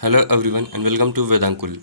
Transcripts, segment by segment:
Hello everyone and welcome to Vedankul.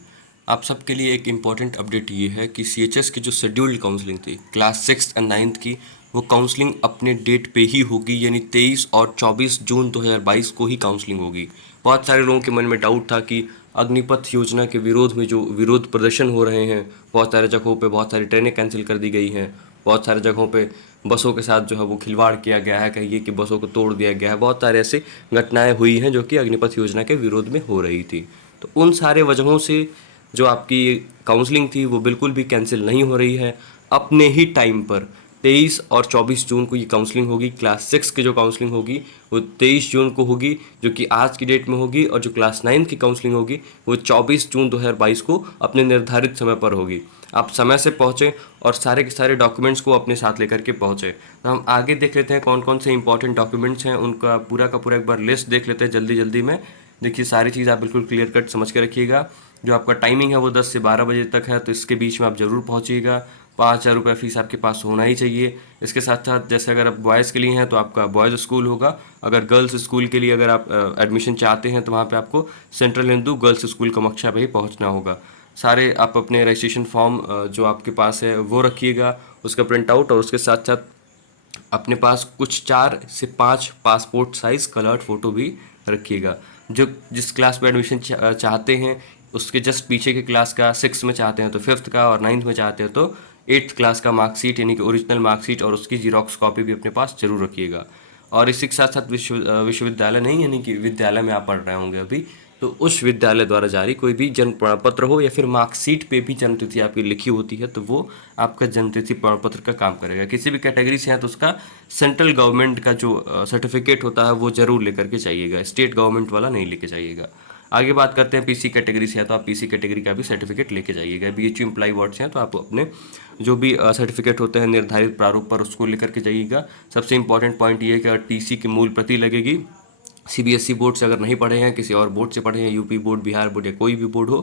आप सबके लिए एक इम्पॉर्टेंट अपडेट ये है कि सीएचएस की जो शेड्यूल्ड काउंसलिंग थी क्लास 6 एंड 9 की, वो काउंसलिंग अपने डेट पे ही होगी, यानी 23 और 24 जून 2022 को ही काउंसलिंग होगी। बहुत सारे लोगों के मन में डाउट था कि अग्निपथ योजना के विरोध में जो विरोध प्रदर्शन हो रहे हैं, बहुत सारे जगहों पे बहुत सारी ट्रेनें कैंसिल कर दी गई हैं, बहुत सारे जगहों पे बसों के साथ जो है वो खिलवाड़ किया गया है, कहिए कि बसों को तोड़ दिया गया है, बहुत सारे ऐसे घटनाएं हुई हैं जो कि अग्निपथ योजना के विरोध में हो रही थी। तो उन सारे वजहों से जो आपकी काउंसलिंग थी वो बिल्कुल भी कैंसिल नहीं हो रही है। अपने ही टाइम पर 23 और 24 जून को ये काउंसलिंग होगी। क्लास 6 की जो काउंसलिंग होगी वो 23 जून को होगी, जो कि आज की डेट में होगी, और जो क्लास 9 की काउंसलिंग होगी वो 24 जून 2022 को अपने निर्धारित समय पर होगी। आप समय से पहुँचें और सारे के सारे डॉक्यूमेंट्स को अपने साथ लेकर के पहुँचें। तो हम आगे देख लेते हैं कौन कौन से इंपॉर्टेंट डॉक्यूमेंट्स हैं, उनका पूरा का पूरा एक बार लिस्ट देख लेते हैं जल्दी जल्दी में। देखिए, सारी चीज़ आप बिल्कुल क्लियर कट समझ के रखिएगा। जो आपका टाइमिंग है वो 10 से 12 बजे तक है, तो इसके बीच में आप ज़रूर पहुँचिएगा। 5,000 रुपये फ़ीस आपके पास होना ही चाहिए। इसके साथ साथ जैसे अगर आप बॉयज़ के लिए हैं तो आपका बॉयज़ स्कूल होगा। अगर गर्ल्स स्कूल के लिए अगर आप एडमिशन चाहते हैं तो वहाँ पे आपको central Hindu girls school Kamakhya पे ही पहुँचना होगा। सारे आप अपने रजिस्ट्रेशन फॉर्म जो आपके पास है वो रखिएगा, उसका प्रिंट आउट, और उसके साथ साथ अपने पास कुछ 4 से 5 पासपोर्ट साइज़ कलर्ड फ़ोटो भी रखिएगा। जो जिस क्लास में एडमिशन चाहते हैं उसके जस्ट पीछे के क्लास का, 6 में चाहते हैं तो 5th का, और 9th में चाहते हैं तो 8th क्लास का मार्कशीट यानी कि ओरिजिनल मार्कशीट और उसकी जीरोक्स कॉपी भी अपने पास जरूर रखिएगा। और इसी के साथ साथ विश्वविद्यालय नहीं, यानी कि विद्यालय में आप पढ़ रहे होंगे अभी, तो उस विद्यालय द्वारा जारी कोई भी जन्म प्रमाण पत्र हो, या फिर मार्कशीट पे भी जन्म तिथि आपकी लिखी होती है तो वो आपका जन्म तिथि प्रमाण पत्र का काम करेगा। किसी भी कैटेगरी से है तो उसका सेंट्रल गवर्नमेंट का जो सर्टिफिकेट होता है वो जरूर लेकर के जाइएगा, स्टेट गवर्नमेंट वाला नहीं लेके जाइएगा। आगे बात करते हैं पीसी कैटेगरी से है तो आप पीसी कैटेगरी का भी सर्टिफिकेट लेके जाइएगा। बीएचयू एम्प्लॉय वार्ड से हैं तो आप अपने जो भी सर्टिफिकेट होते हैं निर्धारित प्रारूप पर उसको लेकर के जाइएगा। सबसे इंपॉर्टेंट पॉइंट ये है कि टीसी की मूल प्रति लगेगी। सीबीएसई बोर्ड से अगर नहीं पढ़े हैं, किसी और बोर्ड से पढ़े हैं, यूपी बोर्ड, बिहार बोर्ड या कोई भी बोर्ड हो,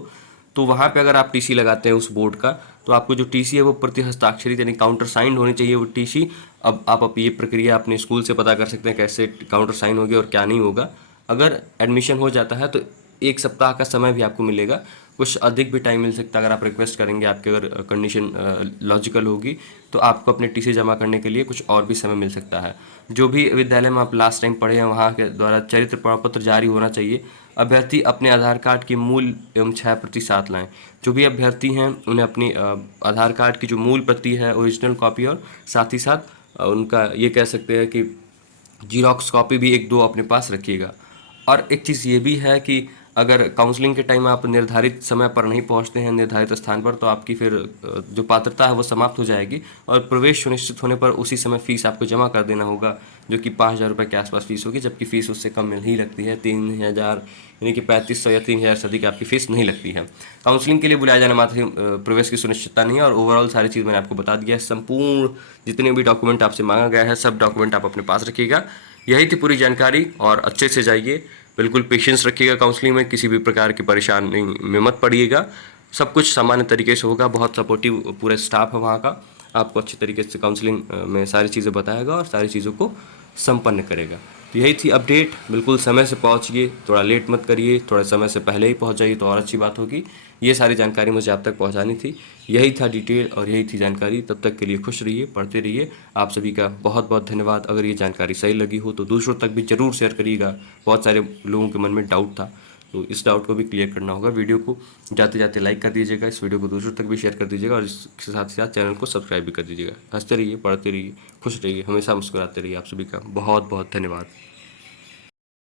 तो वहाँ पे अगर आप टीसी लगाते हैं उस बोर्ड का, तो आपको जो टीसी है वो प्रति हस्ताक्षरित यानी काउंटर साइंड होनी चाहिए वो टीसी। अब आप ये प्रक्रिया अपने स्कूल से पता कर सकते हैं कैसे काउंटर साइन होगी और क्या नहीं होगा। अगर एडमिशन हो जाता है तो 1 सप्ताह का समय भी आपको मिलेगा, कुछ अधिक भी टाइम मिल सकता है अगर आप रिक्वेस्ट करेंगे, आपकी अगर कंडीशन लॉजिकल होगी तो आपको अपने टीसी जमा करने के लिए कुछ और भी समय मिल सकता है। जो भी विद्यालय में आप लास्ट टाइम पढ़े हैं वहाँ के द्वारा चरित्र प्रमाण पत्र जारी होना चाहिए। अभ्यर्थी अपने आधार कार्ड की मूल एवं छाया प्रति साथ लाएं। जो भी अभ्यर्थी हैं उन्हें अपनी आधार कार्ड की जो मूल प्रति है, ओरिजिनल कॉपी, और साथ ही साथ उनका ये कह सकते हैं कि जीरोक्स कॉपी भी 1-2 अपने पास रखिएगा। और एक चीज़ ये भी है कि अगर काउंसलिंग के टाइम आप निर्धारित समय पर नहीं पहुंचते हैं निर्धारित स्थान पर, तो आपकी फिर जो पात्रता है वो समाप्त हो जाएगी, और प्रवेश सुनिश्चित होने पर उसी समय फ़ीस आपको जमा कर देना होगा, जो कि 5,000 रुपये के आसपास फ़ीस होगी, जबकि फ़ीस उससे कम मिल ही लगती है। 3,000 यानी कि 3,500 या 3,000 से अधिक आपकी फ़ीस नहीं लगती है। काउंसलिंग के लिए बुलाया जाना मात्र ही प्रवेश की सुनिश्चितता नहीं है। और ओवरऑल सारी चीज़ मैंने आपको बता दिया है। संपूर्ण जितने भी डॉक्यूमेंट आपसे मांगा गया है सब डॉक्यूमेंट आप अपने पास रखिएगा। यही थी पूरी जानकारी, और अच्छे से जाइए, बिल्कुल पेशेंस रखिएगा। काउंसलिंग में किसी भी प्रकार की परेशानी में मत पड़िएगा, सब कुछ सामान्य तरीके से होगा। बहुत सपोर्टिव पूरा स्टाफ है वहाँ का, आपको अच्छी तरीके से काउंसलिंग में सारी चीज़ें बताएगा और सारी चीज़ों को संपन्न करेगा। तो यही थी अपडेट, बिल्कुल समय से पहुँचिए, थोड़ा लेट मत करिए, थोड़ा समय से पहले ही पहुँच जाइए तो और अच्छी बात होगी। ये सारी जानकारी मुझे आप तक पहुँचानी थी, यही था डिटेल और यही थी जानकारी। तब तक के लिए खुश रहिए, पढ़ते रहिए। आप सभी का बहुत बहुत धन्यवाद। अगर ये जानकारी सही लगी हो तो दूसरों तक भी ज़रूर शेयर करिएगा। बहुत सारे लोगों के मन में डाउट था, तो इस डाउट को भी क्लियर करना होगा। वीडियो को जाते जाते लाइक कर दीजिएगा, इस वीडियो को दूसरों तक भी शेयर कर दीजिएगा, और इसके साथ ही साथ चैनल को सब्सक्राइब भी कर दीजिएगा। हंसते रहिए, पढ़ते रहिए, खुश रहिए, हमेशा मुस्कुराते रहिए। आप सभी का बहुत बहुत धन्यवाद।